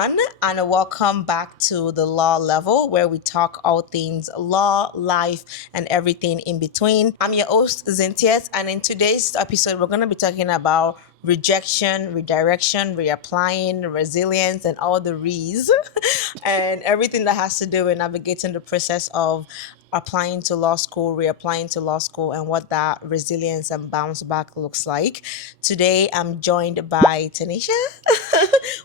everyone, and welcome back to the Law Level, where we talk all things law, life, and everything in between. I'm your host, Zintiet, and in today's episode, we're going to be talking about rejection, redirection, reapplying, resilience, and all the re's, and everything that has to do with navigating the process of applying to law school, reapplying to law school, and what that resilience and bounce back looks like. Today, I'm joined by Tenisha,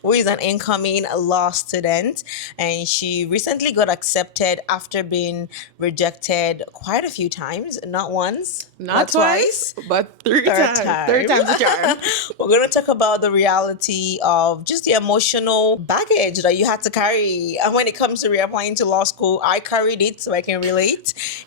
who is an incoming law student, and she recently got accepted after being rejected quite a few times, not once, not twice, but third time's a charm. We're going to talk about the reality of just the emotional baggage that you had to carry. And when it comes to reapplying to law school, I carried it, so I can relate.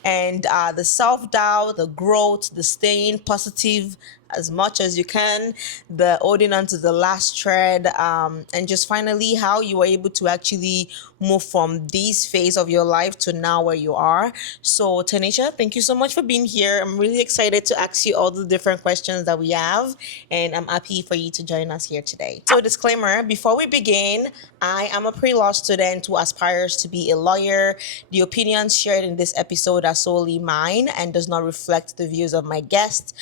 And the self-doubt, the growth, the staying positive as much as you can, the holding on to the last thread, and just finally how you were able to actually move from this phase of your life to now where you are. So Tenisha, thank you so much for being here. I'm really excited to ask you all the different questions that we have, and I'm happy for you to join us here today. So disclaimer, before we begin, I am a pre-law student who aspires to be a lawyer. The opinions shared in this episode are solely mine and does not reflect the views of my guests,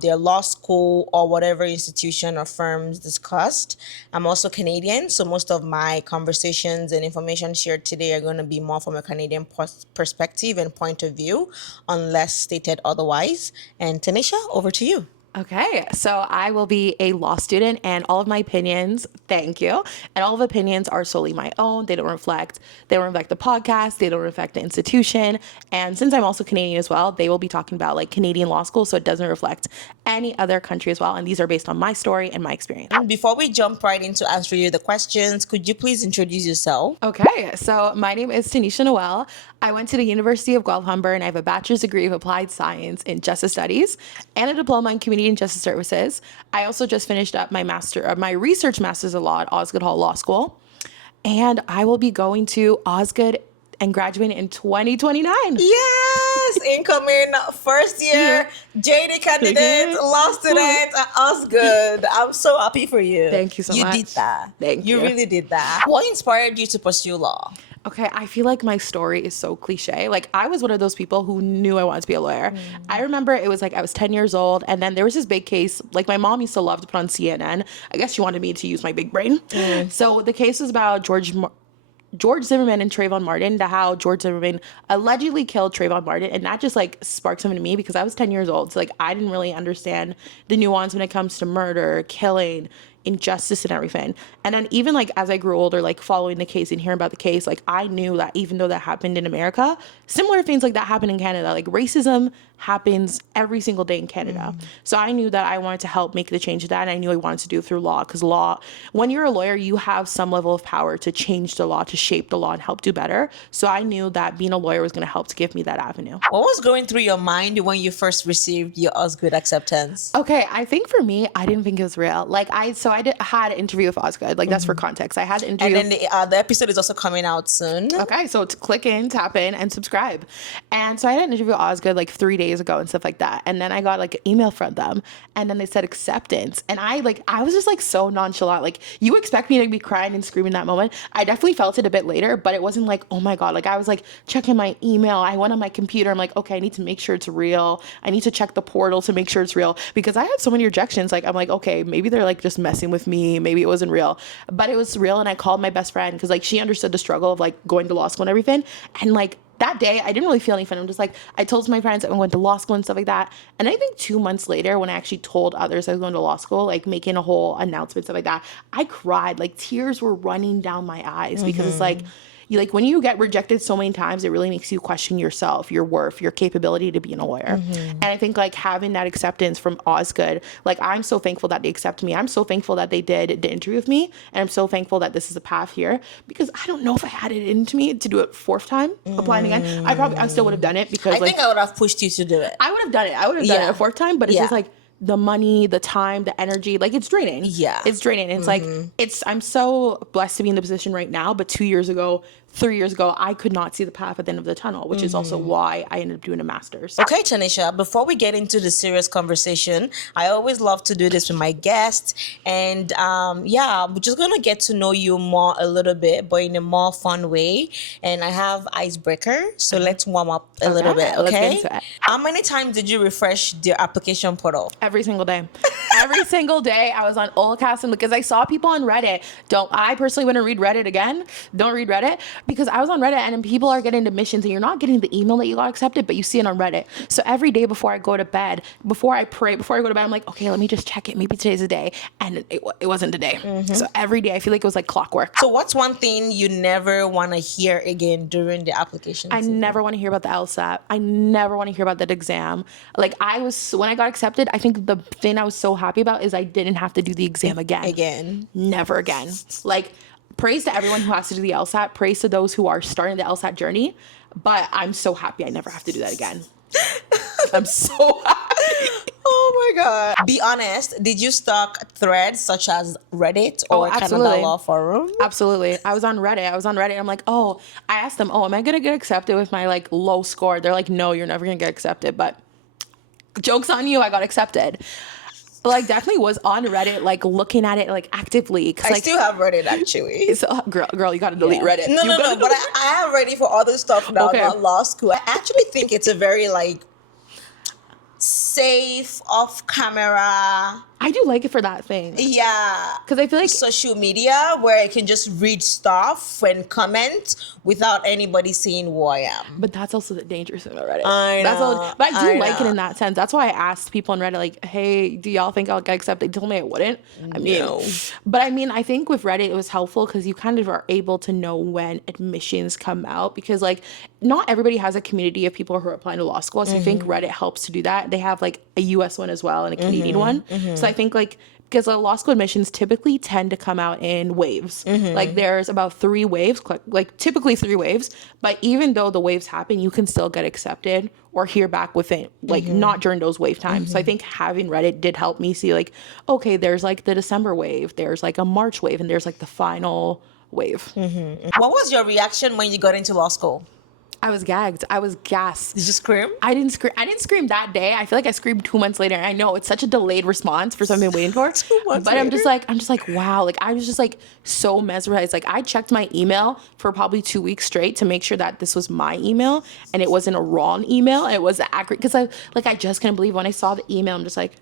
their law school, or whatever institution or firms discussed. I'm also Canadian, so most of my conversations and information shared today are going to be more from a Canadian perspective and point of view, unless stated otherwise. And Tanisha, over to you. Okay, so I will be a law student, and all of my opinions, thank you, and all of opinions are solely my own. They don't reflect the podcast, they don't reflect the institution, and since I'm also Canadian as well, they will be talking about like Canadian law school, so it doesn't reflect any other country as well, and these are based on my story and my experience. And before we jump right into answering you the questions, could you please introduce yourself? Okay, so my name is Tenisha Noel. I went to the University of Guelph Humber, and I have a bachelor's degree of applied science in justice studies and a diploma in community and justice services. I also just finished up my research master's of law at Osgoode Hall Law School, and I will be going to Osgoode and graduating in 2029. Yes, incoming first year JD candidate, law student at Osgoode. I'm so happy for you. Thank you so much. You did that. Thank you. You really did that. What inspired you to pursue law? Okay, I feel like my story is so cliche. Like, I was one of those people who knew I wanted to be a lawyer. I remember it was like I was 10 years old, and then there was this big case. Like, my mom used to love to put on CNN. I guess she wanted me to use my big brain. So the case was about George Zimmerman and Trayvon Martin, how George Zimmerman allegedly killed Trayvon Martin, and that just like sparked something to me because I was 10 years old. So like I didn't really understand the nuance when it comes to murder, killing, injustice, and everything. And then even like as I grew older, like following the case and hearing about the case, like I knew that even though that happened in America, similar things like that happen in Canada. Like racism happens every single day in Canada. So I knew that I wanted to help make the change to that, and I knew I wanted to do it through law, because law, when you're a lawyer, you have some level of power to change the law, to shape the law and help do better. So I knew that being a lawyer was going to help to give me that avenue. What was going through your mind when you first received your Osgoode acceptance? Okay, I think for me, I didn't think it was real. Like I had an interview with Osgoode. Like that's for context. I had an interview. And then the episode is also coming out soon. Okay, so to click in, tap in, and subscribe. And so I had an interview with Osgoode like 3 days ago and stuff like that. And then I got like an email from them, and then they said acceptance. And I was just like so nonchalant. Like you expect me to be crying and screaming that moment. I definitely felt it a bit later, but it wasn't like, oh my God. Like I was like checking my email. I went on my computer. I'm like, okay, I need to make sure it's real. I need to check the portal to make sure it's real, because I had so many rejections. Like I'm like, okay, maybe they're like just messing with me. Maybe it wasn't real, but it was real. And I called my best friend because like she understood the struggle of like going to law school and everything. And like that day, I didn't really feel any fun. I'm just like, I told my friends I went to law school and stuff like that. And I think 2 months later, when I actually told others I was going to law school, like making a whole announcement, stuff like that, I cried. Like tears were running down my eyes because it's like, when you get rejected so many times, it really makes you question yourself, your worth, your capability to be a lawyer. And I think like having that acceptance from Osgoode, like I'm so thankful that they accepted me. I'm so thankful that they did the interview with me. And I'm so thankful that this is a path here, because I don't know if I had it into me to do it fourth time, applying again. I still would have done it, because I think I would have pushed you to do it. I would have done it. I would have done it a fourth time, but it's just like, the money, the time, the energy, like it's draining. Yeah. It's draining. It's like, I'm so blessed to be in the position right now. But 2 years ago, 3 years ago, I could not see the path at the end of the tunnel, which is also why I ended up doing a master's. Okay, Tenisha, before we get into the serious conversation, I always love to do this with my guests. And yeah, we're just going to get to know you more a little bit, but in a more fun way. And I have Icebreaker. So let's warm up a little bit, let's get okay? into it. How many times did you refresh the application portal? Every single day. Every single day I was on Oldcast, and because I saw people on Reddit. I personally wouldn't read Reddit again. Don't read Reddit, because I was on Reddit and people are getting admissions and you're not getting the email that you got accepted, but you see it on Reddit. So every day before I go to bed, before I pray, before I go to bed, I'm like, okay, let me just check it. Maybe today's the day. And it wasn't today. So every day I feel like it was like clockwork. So what's one thing you never want to hear again during the application I season? never want to hear about the LSAT. I never want to hear about that exam. Like when I got accepted, I think the thing I was so happy about is I didn't have to do the exam again. Never again. Like, praise to everyone who has to do the LSAT. Praise to those who are starting the LSAT journey. But I'm so happy I never have to do that again. I'm so happy. Oh my God. Be honest, did you stalk threads such as Reddit or Canada Law Forum? Absolutely. I was on Reddit. I'm like, I asked them, am I going to get accepted with my like low score? They're like, no, you're never going to get accepted. But joke's on you, I got accepted. Like, definitely was on Reddit, like looking at it like actively. I still have Reddit actually. So, girl, you got to delete Reddit. No, but I have Reddit for other stuff now, not law school. I actually think it's a very like safe, off camera. I do like it for that thing. Yeah. Because I feel like social media where I can just read stuff and comment without anybody seeing who I am. But that's also the dangerous thing about Reddit. I know. But I do like it in that sense. That's why I asked people on Reddit, like, hey, do y'all think I'll get accepted? They told me I wouldn't. I think with Reddit, it was helpful because you kind of are able to know when admissions come out, because like not everybody has a community of people who are applying to law school. So I think Reddit helps to do that. They have like a US one as well and a Canadian one. So I think like, because law school admissions typically tend to come out in waves. Like there's about 3 waves, like typically 3 waves. But even though the waves happen, you can still get accepted or hear back within, like not during those wave times. So I think having Reddit did help me see like, okay, there's like the December wave, there's like a March wave, and there's like the final wave. What was your reaction when you got into law school? I was gagged. I was gassed. Did you scream? I didn't scream that day. I feel like I screamed 2 months later. I know it's such a delayed response for something I'm waiting for. 2 months but later? I'm just like, wow. Like I was just like so mesmerized. Like I checked my email for probably 2 weeks straight to make sure that this was my email and it wasn't a wrong email. It was accurate, because I just couldn't believe when I saw the email. I'm just like,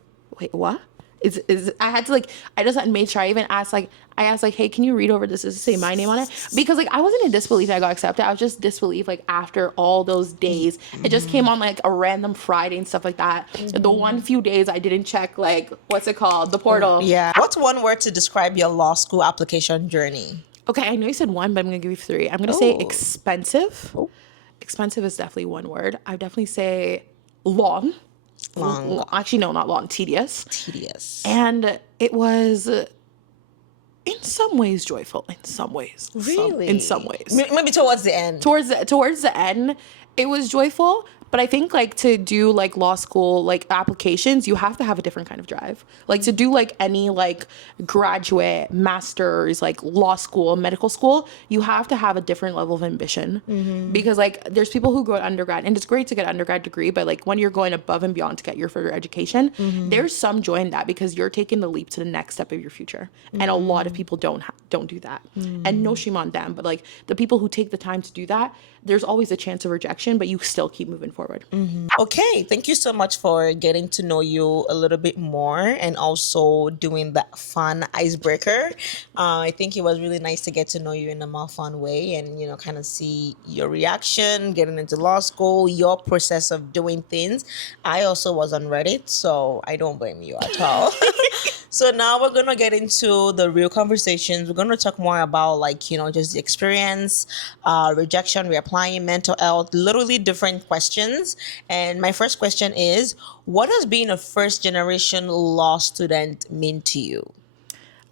wait, what? I had to like, I just made sure I even asked like, hey, can you read over this? Does it say my name on it? Because like I wasn't in disbelief that I got accepted. I was just disbelief like after all those days. It just came on like a random Friday and stuff like that. The one few days I didn't check like, what's it called? The portal. Yeah. What's one word to describe your law school application journey? Okay, I know you said 1, but I'm going to give you 3. I'm going to say expensive. Expensive is definitely one word. I would definitely say long. Actually, no, not long. Tedious. And it was in some ways joyful. In some ways. Really? In some ways. Maybe towards the end. Towards the end, it was joyful. But I think like to do like law school like applications, you have to have a different kind of drive. Like to do like any like graduate, master's, like law school, medical school, you have to have a different level of ambition. Because like there's people who go to undergrad, and it's great to get an undergrad degree, but like when you're going above and beyond to get your further education, there's some joy in that because you're taking the leap to the next step of your future. And a lot of people don't do that. And no shame on them, but like the people who take the time to do that, there's always a chance of rejection, but you still keep moving forward. Okay, thank you so much for getting to know you a little bit more and also doing that fun icebreaker. I think it was really nice to get to know you in a more fun way and, kind of see your reaction, getting into law school, your process of doing things. I also was on Reddit, so I don't blame you at all. So now we're going to get into the real conversations. We're going to talk more about just the experience, rejection, reapplying, mental health, literally different questions. And my first question is, what does being a first generation law student mean to you?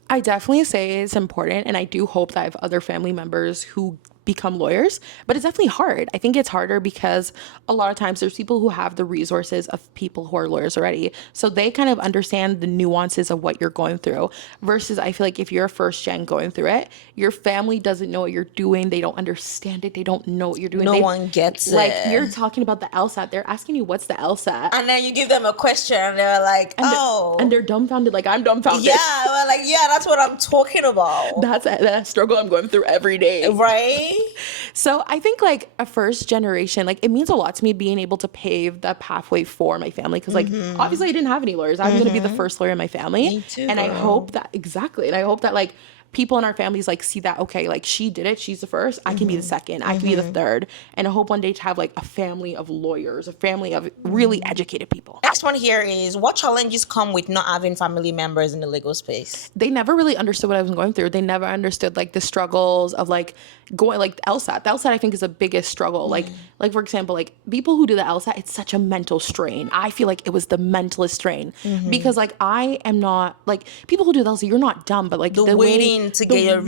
I definitely say it's important, and I do hope that I have other family members who become lawyers, but it's definitely hard. I think it's harder because a lot of times there's people who have the resources of people who are lawyers already. So they kind of understand the nuances of what you're going through versus I feel like if you're a first gen going through it, your family doesn't know what you're doing. They don't understand it. They don't know what you're doing. No one gets like it. you're talking about the LSAT. They're asking you what's the LSAT. And then you give them a question and they're like, And they're dumbfounded, like I'm dumbfounded. Yeah, we're like, yeah, that's what I'm talking about. That's a struggle I'm going through every day. Right? So I think like a first generation, like it means a lot to me being able to pave the pathway for my family. Cause like obviously I didn't have any lawyers. I'm going to be the first lawyer in my family. Me too, and I girl. hope that and I hope that like people in our families like see that, okay, like she did it, she's the first, I can be the second, I can be the third. And I hope one day to have like a family of lawyers, a family of really educated people. Next one here is, what challenges come with not having family members in the legal space? They never really understood what I was going through. They never understood like the struggles of like going like the LSAT. The LSAT I think is the biggest struggle. Like for example, like people who do the LSAT, it's such a mental strain. I feel like it was the mentalist strain because like I am not like people who do the LSAT, you're not dumb, but like The waiting to get your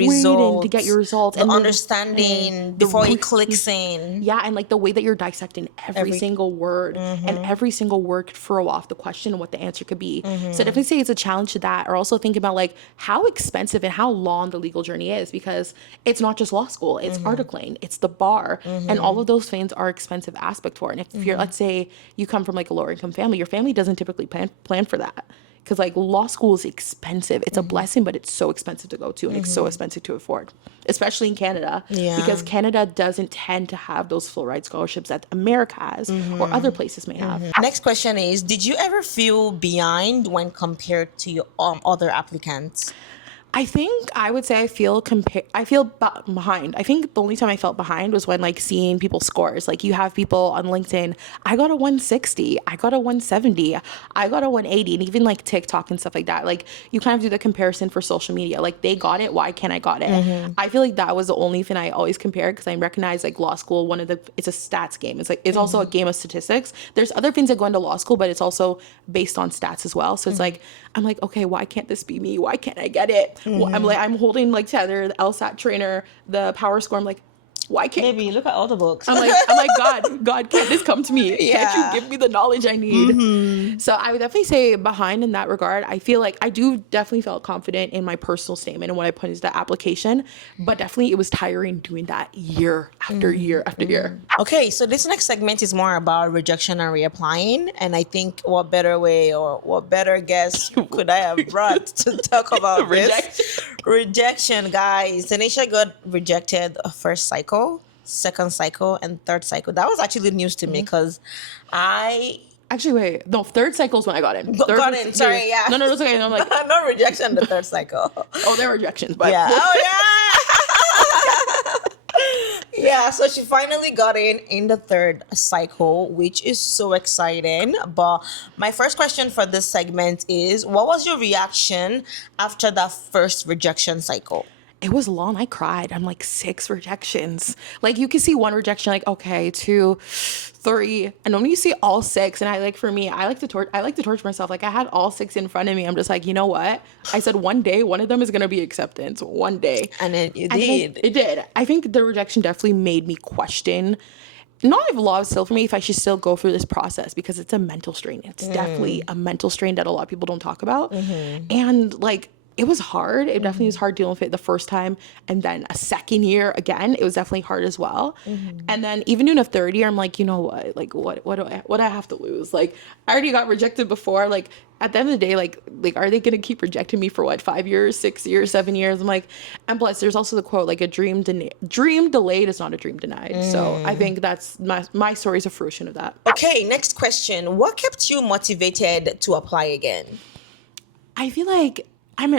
results. The and understanding before it clicks in. Yeah, and like the way that you're dissecting every single word and every single word could throw off the question and what the answer could be. So definitely say it's a challenge to that, or also think about like how expensive and how long the legal journey is, because it's not just law school, it's articling, it's the bar, and all of those things are expensive aspect for it. And if you're, let's say you come from like a lower income family, your family doesn't typically plan for that. Because like law school is expensive. It's a blessing, but it's so expensive to go to and it's so expensive to afford, especially in Canada. Yeah. Because Canada doesn't tend to have those full ride scholarships that America has or other places may have. Next question is, did you ever feel behind when compared to your other applicants? I think I would say I feel behind. I think the only time I felt behind was when like seeing people's scores. Like you have people on LinkedIn, I got a 160, I got a 170, I got a 180, and even like TikTok and stuff like that. Like you kind of do the comparison for social media. Like they got it, why can't I got it? I feel like that was the only thing I always compared, because I recognize like law school, it's a stats game. It's like it's also a game of statistics. There's other things that go into law school, but it's also based on stats as well. So it's like I'm like, okay, why can't this be me? Why can't I get it? Well, I'm holding like Tether, the LSAT trainer, the power score. I'm like, why can't Baby, look at all the books. I'm like, God, can't this come to me? Yeah. Can't you give me the knowledge I need? So I would definitely say behind in that regard. I feel like I do definitely felt confident in my personal statement and what I put into the application, but definitely it was tiring doing that year after year after year. Okay, so this next segment is more about rejection and reapplying. And I think what better way or what better guest could I have brought to talk about this? Rejection, guys. Tenisha got rejected first cycle, second cycle, and third cycle. That was actually news to me because Actually, wait. No, third cycle is when I got in. got in. Sorry, yeah. No, it's okay. And I'm like, no rejection the third cycle. oh, there were rejections, but Yeah. Oh, yeah. Yeah, so she finally got in the third cycle, which is so exciting. But my first question for this segment is, what was your reaction after that first rejection cycle? it was long. I cried. I'm like 6 rejections. Like you can see one rejection, like okay, 2, 3, and when you see all 6, and I like for me, I like to torture myself. Like I had all 6 in front of me. I'm just like, you know what? I said one day, one of them is gonna be acceptance. One day, And then you did. It did. I think the rejection definitely made me question. Not if law is still for me, if I should still go through this process, because it's a mental strain. It's definitely a mental strain that a lot of people don't talk about. And like, it was hard. It definitely was hard dealing with it the first time. And then a second year, again, it was definitely hard as well. And then even in a third year, I'm like, you know what? Like, what do I have to lose? Like, I already got rejected before. Like, at the end of the day, like, are they going to keep rejecting me for what, 5 years, 6 years, 7 years? I'm like, and plus there's also the quote, like a dream delayed is not a dream denied. So I think that's my story is a fruition of that. Okay, next question. What kept you motivated to apply again? I feel like I'm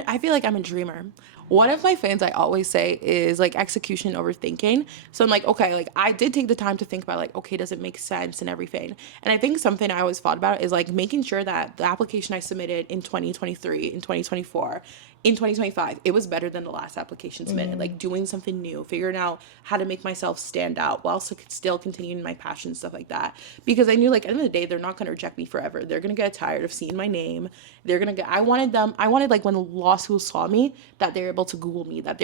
a dreamer. One of my things I always say is like execution over thinking. So I'm like, okay, like I did take the time to think about like, okay, does it make sense and everything? And I think something I always thought about is like making sure that the application I submitted in 2023, in 2024, in 2025, it was better than the last application submitted. Like doing something new, figuring out how to make myself stand out while still continuing my passion, stuff like that. Because I knew like at the end of the day, they're not going to reject me forever. They're going to get tired of seeing my name. I wanted like when the law school saw me, that they're able able to Google me, that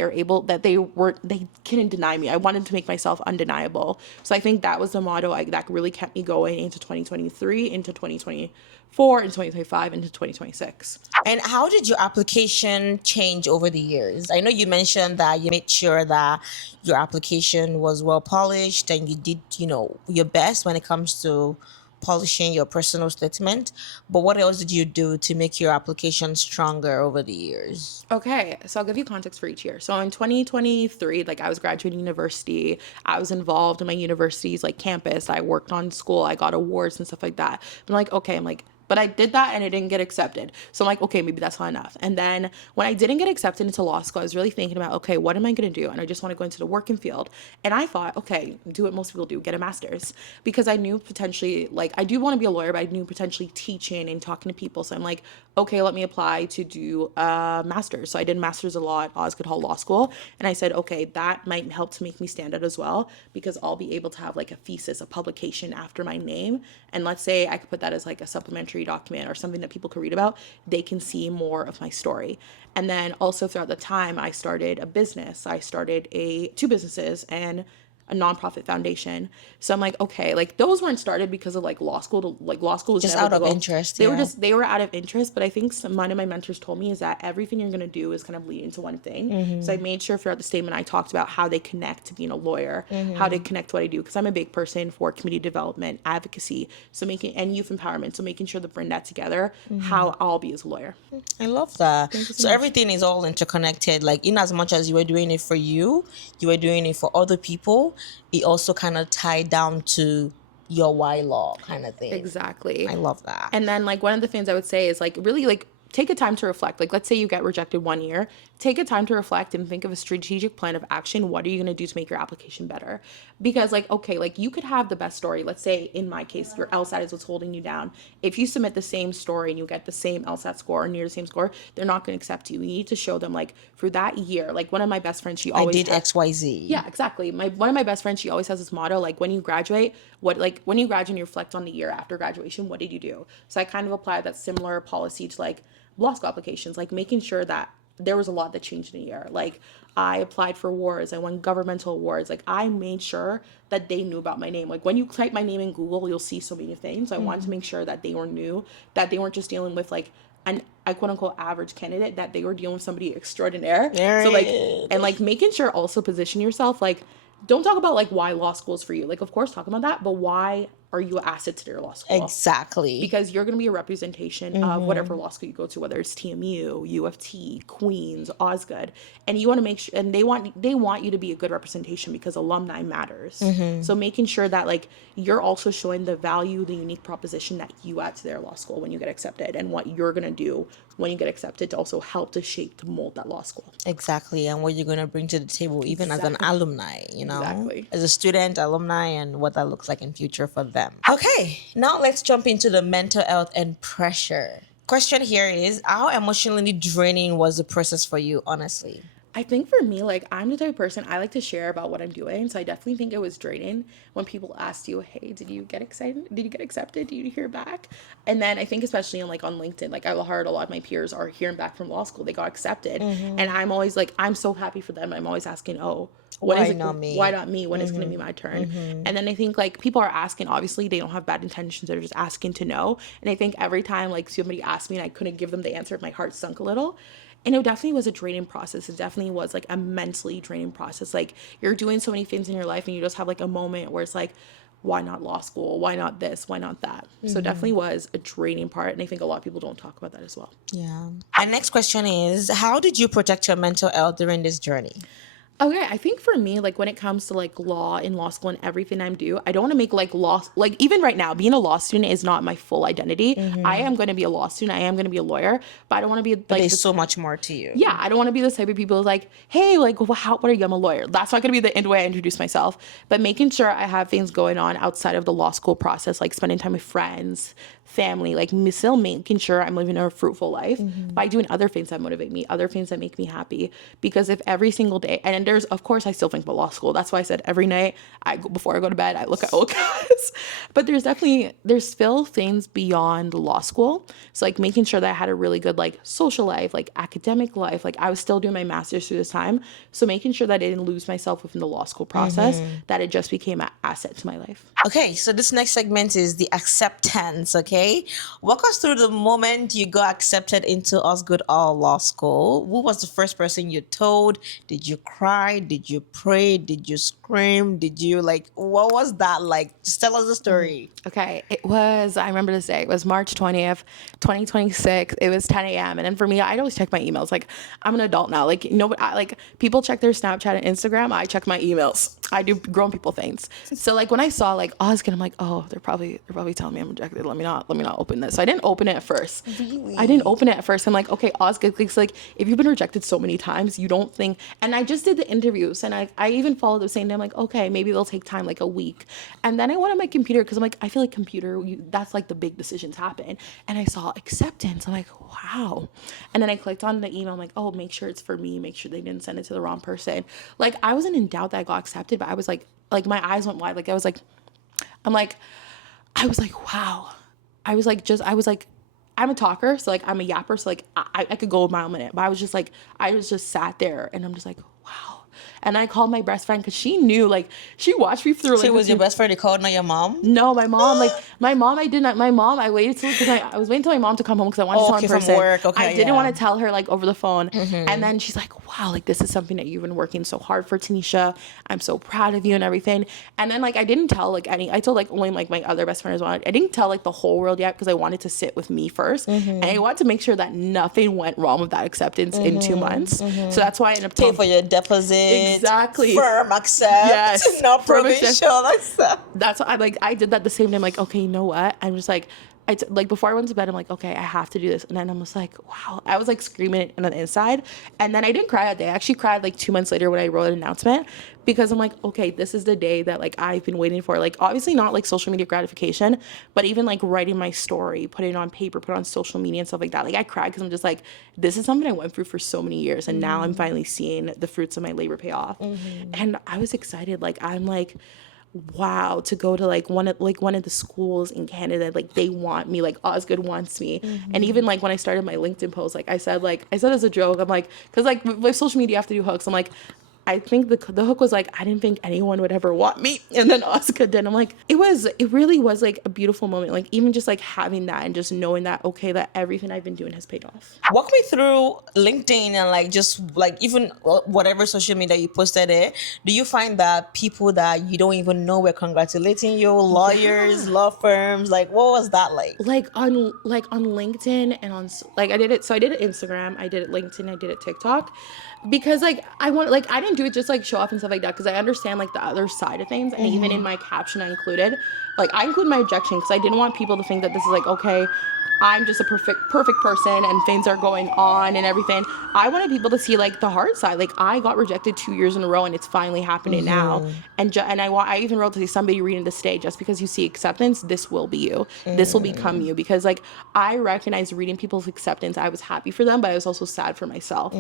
they couldn't deny me. I wanted to make myself undeniable. So I think that was the motto that really kept me going into 2023, into 2024, into 2025, into 2026. And how did your application change over the years? I know you mentioned that you made sure that your application was well polished and you did, your best when it comes to polishing your personal statement. But what else did you do to make your application stronger over the years? Okay, so I'll give you context for each year. So in 2023, like I was graduating university, I was involved in my university's like campus. I worked on school, I got awards and stuff like that. But I'm like, but I did that and it didn't get accepted. So I'm like, okay, maybe that's not enough. And then when I didn't get accepted into law school, I was really thinking about, okay, what am I going to do? And I just want to go into the working field. And I thought, okay, do what most people do, get a master's. Because I knew potentially, like, I do want to be a lawyer, but I knew potentially teaching and talking to people. So I'm like, okay, let me apply to do a master's. So I did master's of law at Osgoode Hall Law School. And I said, okay, that might help to make me stand out as well, because I'll be able to have like a thesis, a publication after my name. And let's say I could put that as like a supplementary document or something that people could read about. They can see more of my story. And then also throughout the time, I started a business. I started two businesses and a nonprofit foundation. So I'm like, okay, like those weren't started because of like law school. Like law school was Just never out the of goal. interest. They were out of interest. But I think one of my mentors told me is that everything you're gonna do is kind of lead into one thing. So I made sure throughout the statement I talked about how they connect to being a lawyer, how they connect to what I do, because I'm a big person for community development, advocacy, and youth empowerment. So making sure to bring that together, how I'll be as a lawyer. I love that. Thank you So much. everything is all interconnected. Like in as much as you were doing it for you were doing it for other people. It also kind of tied down to your why law kind of thing. Exactly. I love that. And then like one of the things I would say is like really like take a time to reflect. Like let's say you get rejected 1 year, take a time to reflect and think of a strategic plan of action. What are you going to do to make your application better? Because like, okay, like you could have the best story. Let's say in my case, your LSAT is what's holding you down. If you submit the same story and you get the same LSAT score or near the same score, they're not going to accept you. You need to show them like for that year, like one of my best friends, she I always did XYZ. Yeah, exactly. One of my best friends, she always has this motto, like when you graduate, when you graduate and you reflect on the year after graduation, what did you do? So I kind of apply that similar policy to like law school applications, like making sure that there was a lot that changed in a year. Like I applied for awards, I won governmental awards. Like I made sure that they knew about my name. Like when you type my name in Google, you'll see so many things. So I wanted to make sure that they knew that they weren't just dealing with like a quote unquote average candidate, that they were dealing with somebody extraordinaire. So like, and like making sure also position yourself, like don't talk about like why law school is for you. Like of course talk about that, but why are you an asset to their law school? Exactly. Because you're going to be a representation of whatever law school you go to, whether it's TMU, UFT, Queens, Osgoode, and you want to make sure, and they want you to be a good representation because alumni matters. So making sure that like you're also showing the value, the unique proposition that you add to their law school when you get accepted, and what you're going to do when you get accepted to also help to shape, to mold that law school. Exactly. And what you're going to bring to the table, even as an alumni, Exactly. as a student, alumni, and what that looks like in future for them. Okay, now let's jump into the mental health and pressure. Question here is, how emotionally draining was the process for you, honestly? I think for me, like I'm the type of person, I like to share about what I'm doing. So I definitely think it was draining when people asked you, hey, did you get excited? Did you get accepted? Did you hear back? And then I think especially on LinkedIn, like I heard a lot of my peers are hearing back from law school. They got accepted. And I'm always like, I'm so happy for them. I'm always asking, oh, Why not me? Why not me? When is going to be my turn? And then I think like people are asking, obviously they don't have bad intentions. They're just asking to know. And I think every time like somebody asked me and I couldn't give them the answer, my heart sunk a little. And it definitely was a draining process. It definitely was like a mentally draining process. Like you're doing so many things in your life and you just have like a moment where it's like, why not law school? Why not this? Why not that? So it definitely was a draining part. And I think a lot of people don't talk about that as well. Yeah. And next question is, how did you protect your mental health during this journey? Okay, I think for me, like when it comes to like law in law school and everything I do, I don't want to make like law, like even right now, being a law student is not my full identity. I am going to be a law student. I am going to be a lawyer, but I don't want to be like There's so much more to you. Yeah, I don't want to be the type of people who's like, hey, like, what are you? I'm a lawyer. That's not going to be the way I introduce myself. But making sure I have things going on outside of the law school process, like spending time with friends, family, like still making sure I'm living a fruitful life by doing other things that motivate me, other things that make me happy. Because if every single day, and And of course, I still think about law school. That's why I said every night before I go to bed, I look at OCAS. But there's still things beyond law school. So like making sure that I had a really good like social life, like academic life. Like I was still doing my master's through this time. So making sure that I didn't lose myself within the law school process, that it just became an asset to my life. Okay, so this next segment is the acceptance, okay? Walk us through the moment you got accepted into Osgoode Hall Law School. Who was the first person you told? Did you cry? Did you pray? Did you scream? Did you what was that like? Just tell us the story. Okay, I remember this day. It was March 20th, 2026. It was 10 a.m. And then for me, I'd always check my emails. Like, I'm an adult now. Like, people check their Snapchat and Instagram. I check my emails. I do grown people things. So like when I saw like Osgoode, I'm like, oh, they're probably telling me I'm rejected. Let me not open this. So I didn't open it at first. Really? I didn't open it at first. I'm like, okay, Osgoode, like if you've been rejected so many times, you don't think. And I just did the interviews, and I even followed the same day. I'm like, okay, maybe they'll take time, like a week. And then I went on my computer because I'm like, I feel like that's like the big decisions happen. And I saw acceptance. I'm like, wow. And then I clicked on the email. I'm like, oh, make sure it's for me. Make sure they didn't send it to the wrong person. Like I wasn't in doubt that I got accepted, but I was like my eyes went wide. Like I was like, wow. I was like, I'm a talker, so like I'm a yapper, so like I could go a mile a minute, but I was just sat there, and I'm just like, wow. And I called my best friend because she knew, like she watched me through. So it was your best friend you called, not your mom? No, my mom. I waited till because I was waiting till my mom to come home because I wanted to tell her in person. From work. Okay, I didn't want to tell her like over the phone. And then she's like, "Wow, like this is something that you've been working so hard for, Tenisha. I'm so proud of you and everything." And then like I didn't tell like I told like only like my other best friend as well. I didn't tell like the whole world yet because I wanted to sit with me first, and I wanted to make sure that nothing went wrong with that acceptance in 2 months. So that's why I ended up Pay for your deposit. Exactly. Firm accept. Yes. No provision. That's what I did that the same day. I'm like, okay, you know what? I'm just like, like before I went to bed, I'm like, okay, I have to do this. And then I'm just like, wow. I was like screaming on the inside. And then I didn't cry that day. I actually cried like 2 months later when I wrote an announcement, because I'm like, okay, this is the day that like I've been waiting for. Like obviously not like social media gratification, but even like writing my story, putting it on paper, put it on social media and stuff like that. Like I cried because I'm just like, this is something I went through for so many years, and now I'm finally seeing the fruits of my labor pay off. And I was excited. Like I'm like, wow, to go to like one of the schools in Canada, like they want me, like Osgoode wants me. And even like when I started my LinkedIn post, like I said as a joke, I'm like, because like with social media you have to do hooks. I'm like, I think the hook was like, I didn't think anyone would ever want me, and then Osgoode did. I'm like, it really was like a beautiful moment. Like even just like having that and just knowing that, okay, that everything I've been doing has paid off. Walk me through LinkedIn and like just like even whatever social media you posted there. Do you find that people that you don't even know were congratulating you, lawyers, law firms? Like what was that like? Like on LinkedIn and on like I did it Instagram, I did it LinkedIn, I did it TikTok, because like I didn't do it just like show off and stuff like that, because I understand like the other side of things. And even in my caption I included my rejection, because I didn't want people to think that this is like, okay, I'm just a perfect person and things are going on and everything. I wanted people to see like the hard side. Like I got rejected 2 years in a row and it's finally happening now. And I even wrote to somebody reading this day, just because you see acceptance, this will be you. This will become you. Because like I recognize reading people's acceptance, I was happy for them, but I was also sad for myself.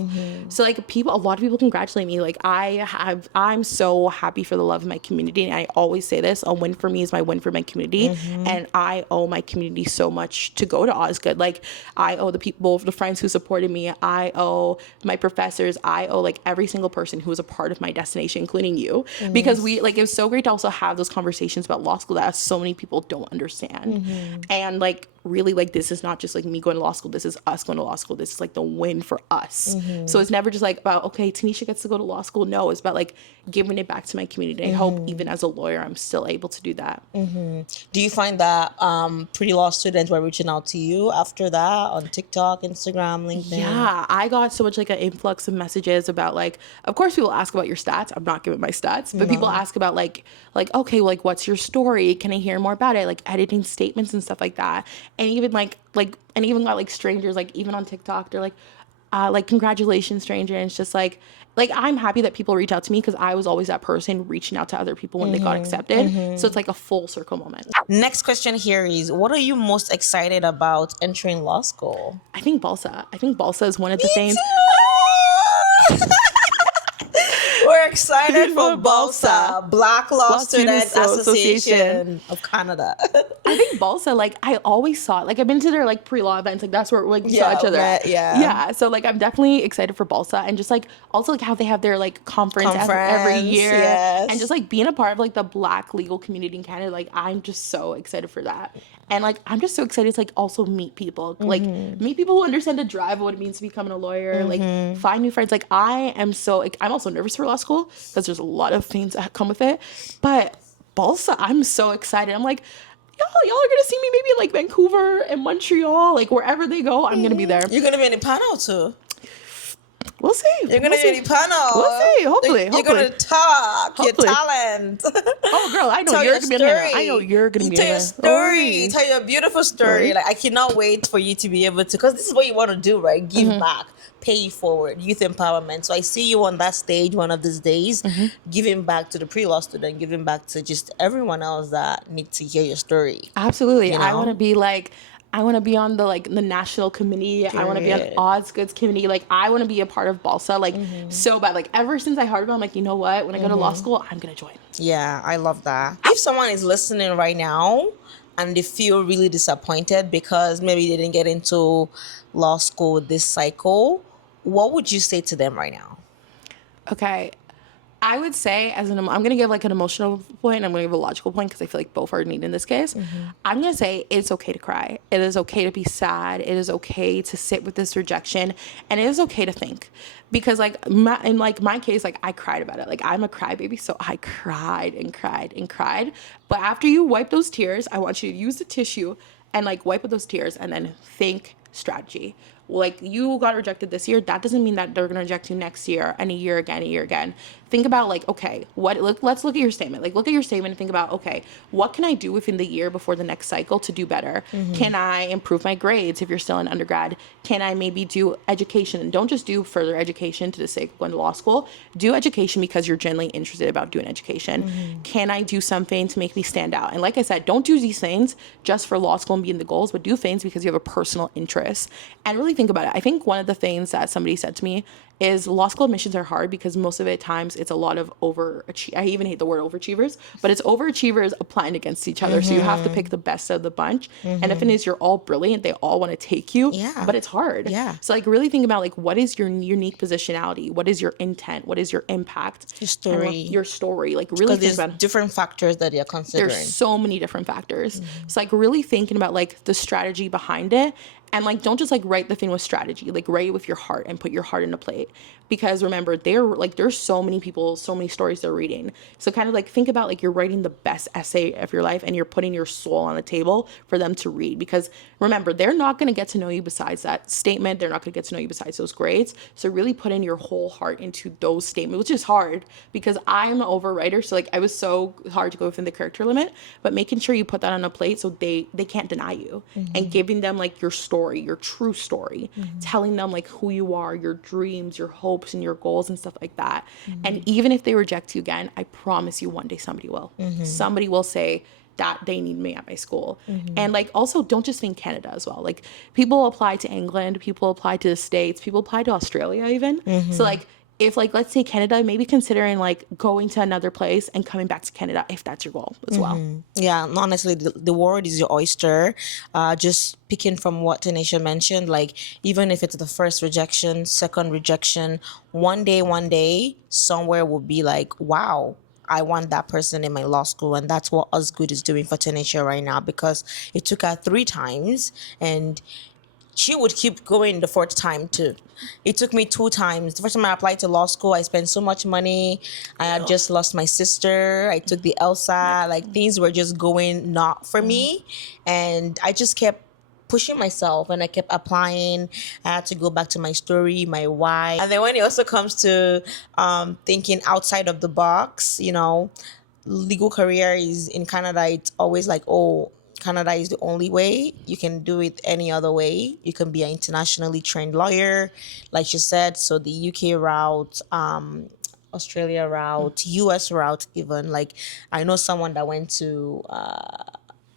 So like a lot of people congratulate me. Like I'm so happy for the love of my community. And I always say this, a win for me is my win for my community. And I owe my community so much to go to Osgoode. Like I owe the friends who supported me. I owe my professors. I owe like every single person who was a part of my destination, including you, because we like, it was so great to also have those conversations about law school that so many people don't understand. And like really, like this is not just like me going to law school, this is us going to law school. This is like the win for us. So it's never just like about, okay, Tenisha gets to go to law school. No, it's about like giving it back to my community. I hope even as a lawyer I'm still able to do that. Do you find that pretty law students were reaching out to you after that on TikTok, Instagram, LinkedIn? Yeah, I got so much like an influx of messages about like, of course people ask about your stats. I'm not giving my stats, but people ask about like okay, like what's your story? Can I hear more about it? Like editing statements and stuff like that. And even and even got like strangers, like even on TikTok, they're like congratulations, stranger. And it's just like I'm happy that people reach out to me, because I was always that person reaching out to other people when they got accepted. So it's like a full circle moment. Next question here is, what are you most excited about entering law school? I think Balsa is one of the things. We're excited for BALSA, Black Law Law Students Students Association. Association of Canada. I think BALSA, like, I always saw it. Like, I've been to their, like, pre-law events. Like, that's where, like, we saw Yeah, each other at. yeah. Yeah. So, like, I'm definitely excited for BALSA. And just, like, also, like, how they have their, like, conference every year. Yes. And just, like, being a part of, like, the Black legal community in Canada, like, I'm just so excited for that. And, like, I'm just so excited to, like, also meet people. Like, meet people who understand the drive of what it means to becoming a lawyer. Like, find new friends. Like, I am so, like, I'm also nervous for law school because there's a lot of things that come with it. But BALSA, I'm so excited. I'm like, y'all are gonna see me maybe in like Vancouver and Montreal, like wherever they go, I'm gonna be there. You're gonna be in the panel too. We'll see. You're gonna be in the panel. We'll see. Hopefully. You're gonna talk Hopefully. your talent. Oh, girl, I know Tell you're your gonna be in there. story. I know you're gonna be in Tell there. your story. Oh. Tell your beautiful story. Story. Like I cannot wait for you to be able to, because this is what you want to do, right? Give back, pay it forward, youth empowerment. So I see you on that stage one of these days, giving back to the pre-law student, giving back to just everyone else that needs to hear your story. Absolutely. You I know? want to be like, I want to be on the national committee. I want to be on Period. Osgoode's committee. Like, I want to be a part of BALSA, like, so bad. Like, ever since I heard about it, I'm like, you know what? When I go to law school, I'm going to join. Yeah, I love that. If someone is listening right now and they feel really disappointed because maybe they didn't get into law school this cycle, what would you say to them right now? Okay. I would say, I'm going to give like an emotional point. I'm going to give a logical point because I feel like both are needed in this case. I'm going to say it's okay to cry. It is okay to be sad. It is okay to sit with this rejection. And it is okay to think. Because like in my case, like I cried about it. Like I'm a crybaby. So I cried and cried and cried. But after you wipe those tears, I want you to use the tissue and like wipe with those tears and then think strategy. Like you got rejected this year, that doesn't mean that they're gonna reject you next year and a year again. Think about like, okay, let's look at your statement. Like look at your statement and think about, okay, what can I do within the year before the next cycle to do better? Can I improve my grades if you're still in undergrad? Can I maybe do education? And don't just do further education to the sake of going to law school. Do education because you're genuinely interested about doing education. Can I do something to make me stand out? And like I said, don't do these things just for law school and being the goals, but do things because you have a personal interest. And really think about it. I think one of the things that somebody said to me is law school admissions are hard because most of the times it's a lot of I even hate the word overachievers, but it's overachievers applying against each other. So you have to pick the best of the bunch. And if it is you're all brilliant, they all want to take you, but it's hard. Yeah. So like really think about like what is your unique positionality? What is your intent? What is your impact? Your story. Your story. Like really Because think there's about different factors that you're considering. there's so many different factors. So like really thinking about like the strategy behind it. And like don't just like write the thing with strategy, like write it with your heart and put your heart in a plate. Because remember, there's so many people, so many stories they're reading. So kind of like think about like you're writing the best essay of your life and you're putting your soul on the table for them to read. Because remember, they're not going to get to know you besides that statement. They're not going to get to know you besides those grades. So really put in your whole heart into those statements, which is hard because I'm an overwriter. So like I was so hard to go within the character limit, but making sure you put that on a plate so they can't deny you and giving them like your story, your true story, telling them like who you are, your dreams, your hopes, and your goals and stuff like that. And even if they reject you again, I promise you one day somebody will. Somebody will say that they need me at my school. And like also don't just think Canada as well. Like people apply to England, people apply to the States, people apply to Australia even. So like if like let's say Canada, maybe considering like going to another place and coming back to Canada if that's your goal as well. Yeah, honestly, the world is your oyster. Just picking from what Tenisha mentioned, like even if it's the first rejection, second rejection, one day, somewhere will be like, wow, I want that person in my law school. And that's what Osgoode is doing for Tenisha right now because it took her 3 times and she would keep going the 4th time too. It took me 2 times. The first time I applied to law school, I spent so much money. I had just lost my sister. I took the LSAT. Like things were just going not for me. And I just kept pushing myself and I kept applying. I had to go back to my story, my why. And then when it also comes to thinking outside of the box, legal career is in Canada, it's always like, oh, Canada is the only way. You can do it any other way. You can be an internationally trained lawyer, like you said. So the UK route, Australia route, US route, even. Like I know someone that went to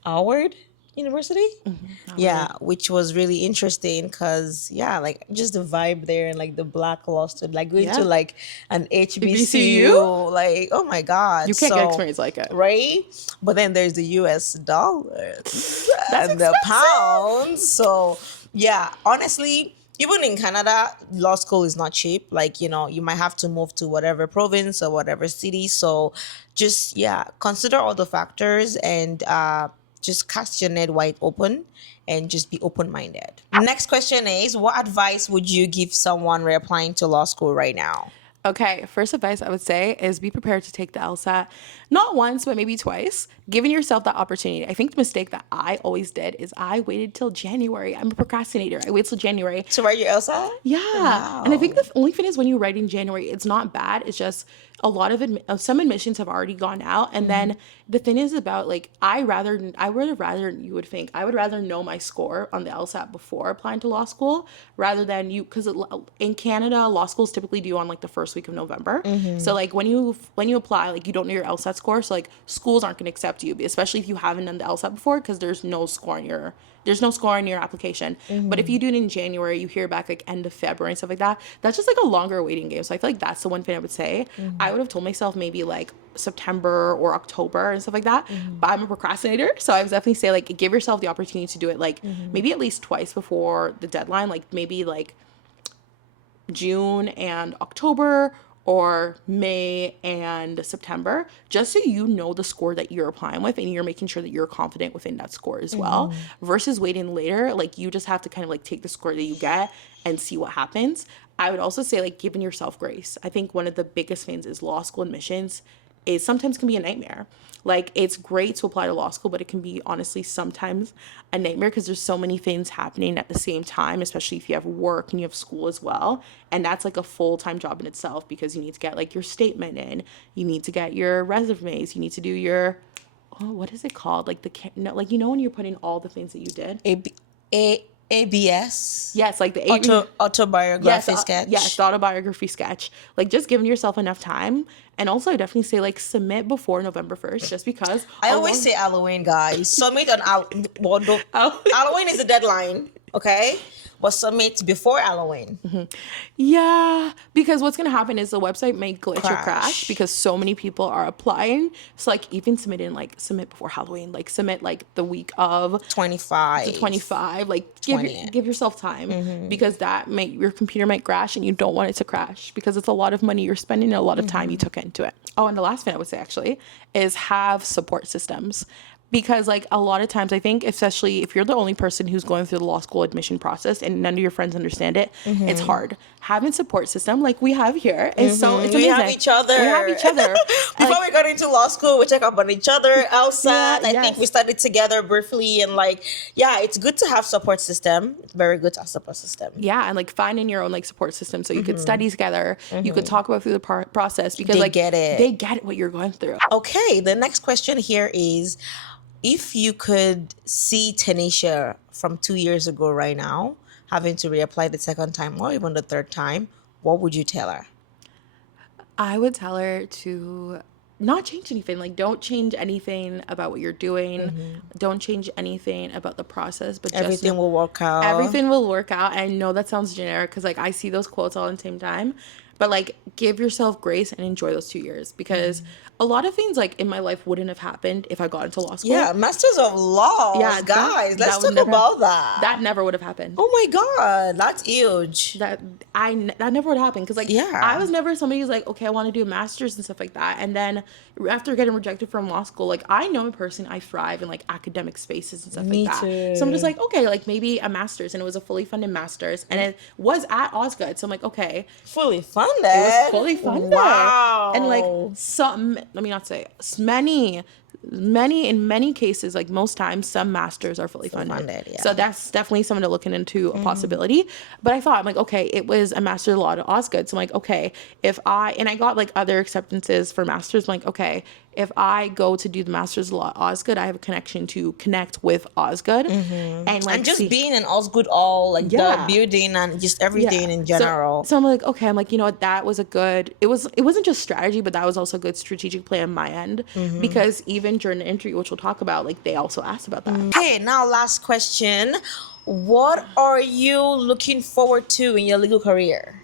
Howard University. Yeah, which was really interesting because like just the vibe there and like the black law student, like going to Yeah. like an HBCU, BCU? like oh my god, You can't get so experience like it. right. But then there's the US dollars That's and the expensive. pounds. So yeah, honestly, even in Canada, law school is not cheap. Like, you might have to move to whatever province or whatever city. So just, consider all the factors and just cast your net wide open and just be open minded. Next question is, what advice would you give someone reapplying to law school right now? Okay, first advice I would say is be prepared to take the LSAT, not once, but maybe twice, giving yourself that opportunity. I think the mistake that I always did is I waited till January. I'm a procrastinator. I waited till January. To write your LSAT? Yeah. And I think the only thing is when you write in January, it's not bad. It's just a lot of some admissions have already gone out. And then the thing is about like, I would rather you would think, I would rather know my score on the LSAT before applying to law school rather than because in Canada, law schools typically do on like the first week of November. So like when you apply, like you don't know your LSAT score. So like schools aren't going to accept you, especially if you haven't done the LSAT before because there's no score in your application. But if you do it in January, you hear back like end of February and stuff like that. That's just like a longer waiting game. So I feel like that's the one thing I would say. I would have told myself maybe like September or October and stuff like that. But I'm a procrastinator. So I would definitely say like give yourself the opportunity to do it like maybe at least twice before the deadline. Like maybe like June and October or May and September, just so you know the score that you're applying with and you're making sure that you're confident within that score as well, versus waiting later. Like you just have to kind of like take the score that you get and see what happens. I would also say like giving yourself grace. I think one of the biggest things is law school admissions is sometimes can be a nightmare. Like it's great to apply to law school, but it can be honestly sometimes a nightmare because there's so many things happening at the same time, especially if you have work and you have school as well. And that's like a full-time job in itself because you need to get like your statement in, you need to get your resumes, you need to do your, what is it called? Like like, when you're putting all the things that you did. ABS. Yes, like the autobiography sketch. Yes, the autobiography sketch. Like just giving yourself enough time. And also I definitely say like submit before November 1st just because I always say Halloween, guys. Submit on Halloween is the deadline, okay? But submit before Halloween. Yeah, because what's gonna happen is the website may glitch or crash because so many people are applying. So like even submit before Halloween, like submit like the week of 25. Like give yourself time because your computer might crash and you don't want it to crash because it's a lot of money you're spending and a lot of time you took into it. Oh, and the last thing I would say actually is have support systems. Because like a lot of times I think, especially if you're the only person who's going through the law school admission process and none of your friends understand it, it's hard. Having support system like we have here is it's amazing. We have each other. Before we got into law school, we check up on each other. LSAT, I think we studied together briefly and like, it's good to have support system. It's very good to have support system. Yeah, and like finding your own like support system so you could study together. You could talk about through the process because they get it what you're going through. Okay, the next question here is, if you could see Tenisha from 2 years ago right now, having to reapply the second time or even the third time, what would you tell her? I would tell her to not change anything. Like, don't change anything about what you're doing. Don't change anything about the process, but everything will work out. Everything will work out. I know that sounds generic because, like, I see those quotes all at the same time. But, like, give yourself grace and enjoy those 2 years because a lot of things, like, in my life wouldn't have happened if I got into law school. Yeah, Masters of Law. Yeah, guys, let's talk about that. That never would have happened. Oh, my God. That's huge. That never would happen because, like, I was never somebody who's like, okay, I want to do a master's and stuff like that. And then after getting rejected from law school, like, I know a person, I thrive in, like, academic spaces and stuff like that. Too. So I'm just like, okay, like, maybe a master's. And it was a fully funded master's. And it was at Osgoode. So I'm like, okay. Fully funded? It was fully funded. Wow. And, like, let me not say, in many cases, like most times, some masters are fully funded. So that's definitely something to look into a possibility. But I thought, I'm like, okay, it was a master of law at Osgoode. So I'm like, okay, I got like other acceptances for masters. I'm like, okay, if I go to do the master's of law at Osgoode, I have a connection to connect with Osgoode and like And just see, being in Osgoode Hall, like the building and just everything in general. So I'm like, okay, I'm like, you know what, that was a good, it wasn't just strategy, but that was also a good strategic play on my end, because even during the interview, which we'll talk about, like they also asked about that. Okay, now last question. What are you looking forward to in your legal career?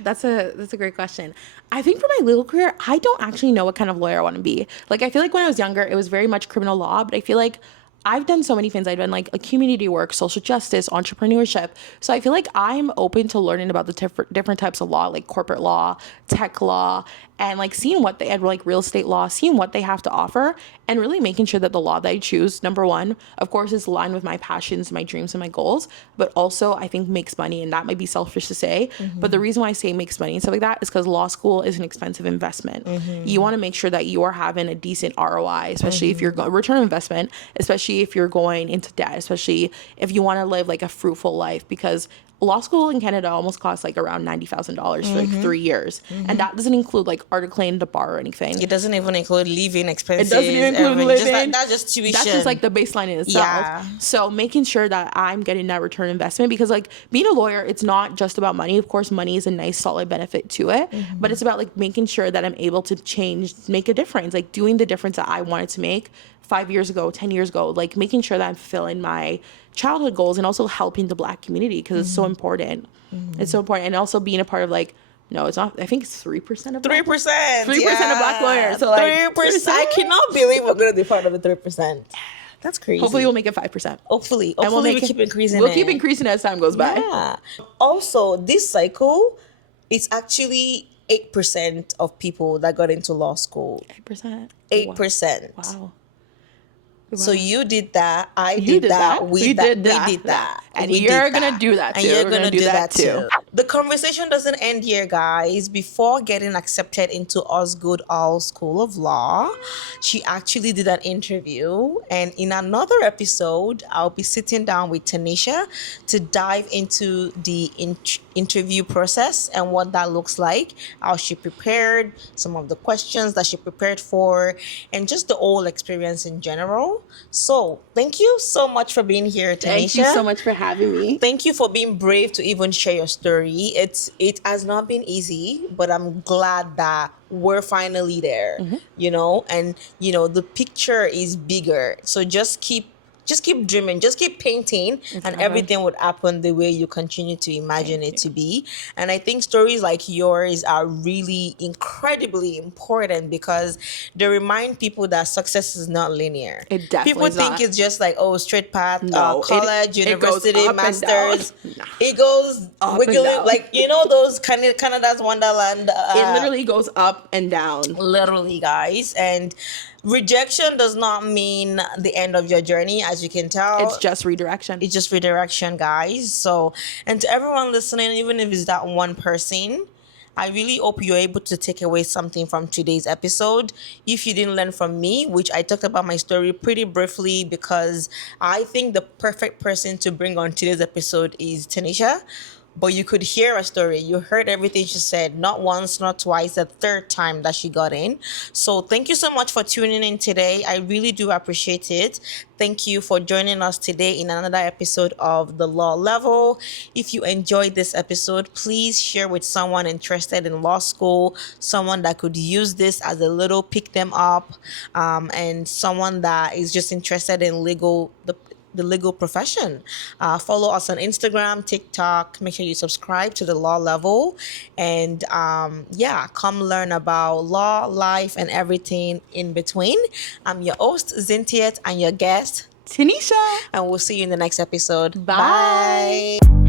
That's a great question. I think for my legal career, I don't actually know what kind of lawyer I want to be. Like, I feel like when I was younger, it was very much criminal law, but I feel like I've done so many things. I've done like a community work, social justice, entrepreneurship. So I feel like I'm open to learning about the different types of law, like corporate law, tech law, and like seeing what they had, like real estate law, seeing what they have to offer, and really making sure that the law that I choose, number one, of course, is aligned with my passions, my dreams, and my goals, but also I think makes money. And that might be selfish to say, but the reason why I say makes money and stuff like that is because law school is an expensive investment. You want to make sure that you are having a decent ROI, especially if you're return on investment, especially if you're going into debt, especially if you want to live like a fruitful life, because law school in Canada almost costs like around $90,000 for like 3 years. And that doesn't include like articling the bar or anything. It doesn't even include living expenses. It doesn't even include living. That's just tuition. That's just like the baseline in itself. Yeah. So making sure that I'm getting that return investment, because like being a lawyer, it's not just about money. Of course, money is a nice solid benefit to it, but it's about like making sure that I'm able to make a difference, like doing the difference that I wanted to make 5 years ago, 10 years ago, like making sure that I'm fulfilling my childhood goals and also helping the Black community, because it's so important. It's so important. And also being a part of like, no, it's not, I think it's 3% of 3%. 3% of Black lawyers. So like 3%. I cannot believe we're going to be part of the 3%. That's crazy. Hopefully we'll make it 5%. Hopefully And we keep increasing We'll it. keep increasing as time goes by. Yeah. Also, this cycle, it's actually 8% of people that got into law school. 8%. 8%. Wow. So you did that. I did that. We did that. And we you're did going to that. do that too. And you're We're going to gonna do that too. The conversation doesn't end here, guys. Before getting accepted into Osgoode Hall School of Law, she actually did an interview. And in another episode, I'll be sitting down with Tenisha to dive into the interview process and what that looks like, how she prepared, some of the questions that she prepared for, and just the whole experience in general. So thank you so much for being here, Tanisha. Thank you so much for having me. Thank you for being brave to even share your story. It has not been easy, but I'm glad that we're finally there, and the picture is bigger. So just keep dreaming, just keep painting, and everything would happen the way you continue to imagine it to be. And I think stories like yours are really incredibly important, because they remind people that success is not linear. It definitely people is think not. It's just like, straight path, No, college, it goes university, up and masters. down. It goes Up and wiggling, down. like those Canada's Wonderland. It literally goes up and down. Literally, guys. And rejection does not mean the end of your journey, as you can tell. It's just redirection. It's just redirection, guys. So, and to everyone listening, even if it's that one person, I really hope you're able to take away something from today's episode. If you didn't learn from me, which I talked about my story pretty briefly, because I think the perfect person to bring on today's episode is Tenisha. But you could hear her story. You heard everything she said, not once, not twice, the third time that she got in. So thank you so much for tuning in today. I really do appreciate it. Thank you for joining us today in another episode of The Law Level. If you enjoyed this episode, please share with someone interested in law school, someone that could use this as a little pick them up, and someone that is just interested in the legal profession. Follow us on Instagram, TikTok. Make sure you subscribe to The Law Level. And come learn about law, life, and everything in between. I'm your host, Zintiet, and your guest, Tenisha. and we'll see you in the next episode. Bye. Bye.